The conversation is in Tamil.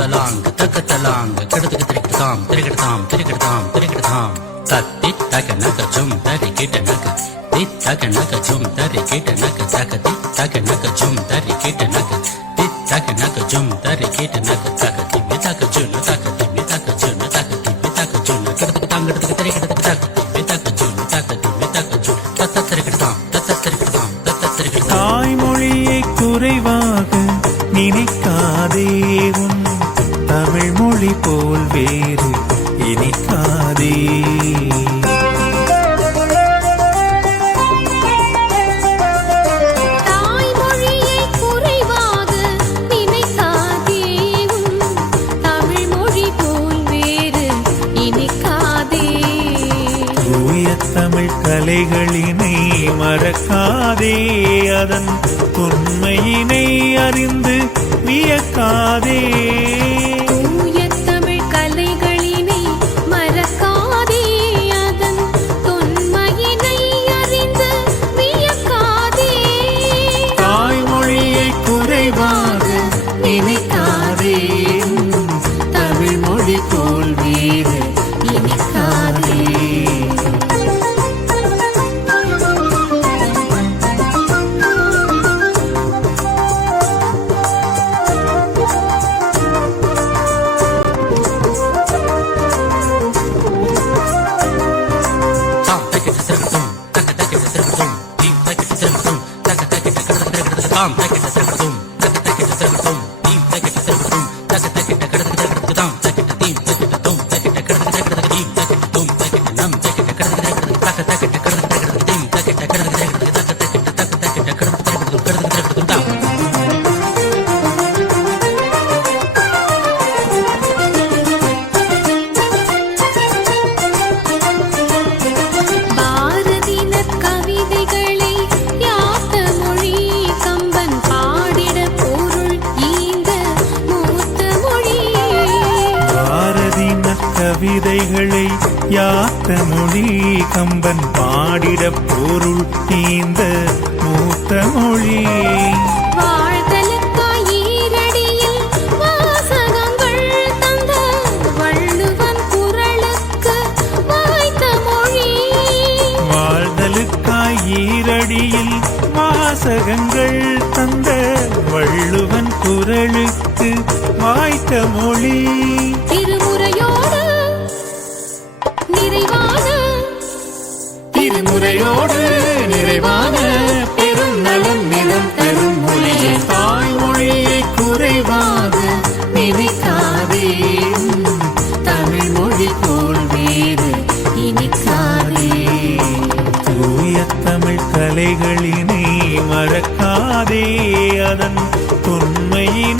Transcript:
தலாங் தக்க தலாங் கெடுத்துக்கு திரிக்கிட்டாம் திரிக்கிட்டாம் திரிக்கிட்டாம் திரிக்கிட்டாம் தத்தி தக நக ஜும் தரி கிட்ட நக தி தக நக ஜும் தரி கிட்ட நக தக தி தக நக ஜும் தரி கிட்ட நக தி தக நக ஜும் தரி கிட்ட நக தக தி மி தக ஜும் தக தி மி தக ஜும் தக தி மி தக கெடுத்துக்கு தாம் கெடுத்துக்கு திரிகிடதுக்கு தக தி மி தக ஜும் தக தி மி தக ஜும் தத்த திரிக்கிட்டாம் தத்த திரிக்கிட்டாம் தத்த திரிக்கிட்டாம் தாய்மொழியை குறைவாக நினைக்காதே உன் தமிழ் மொழி போல் வேறு இனிக்காதே. தமிழ் கலைகளினை மறக்காதே. அதன் உண்மையினை அறிந்து வியக்காதே. తాం తక తక తుం తక తక తక తుం తీం తక తక తుం తక తక తక తక తక తాం తక తీం తక తుం తక తక తక తక తీం తక తుం తక నం తక తక తక తక తక తక తక கவிதைகளை யாத்த மொழி கம்பன் பாடிட பொருள் தீந்த மூத்த மொழி. ஈரடியில் வாசகங்கள் தந்த வள்ளுவன் குரலுக்கு வாய்த்த மொழி. தாய்மொழியை குறைவாக நினைக்காதே. தமிழ் மொழி போல் வேறு இனிக்காதே. தூய தமிழ் கலைகளினை மறக்காதே. அதன் தொன்மையின்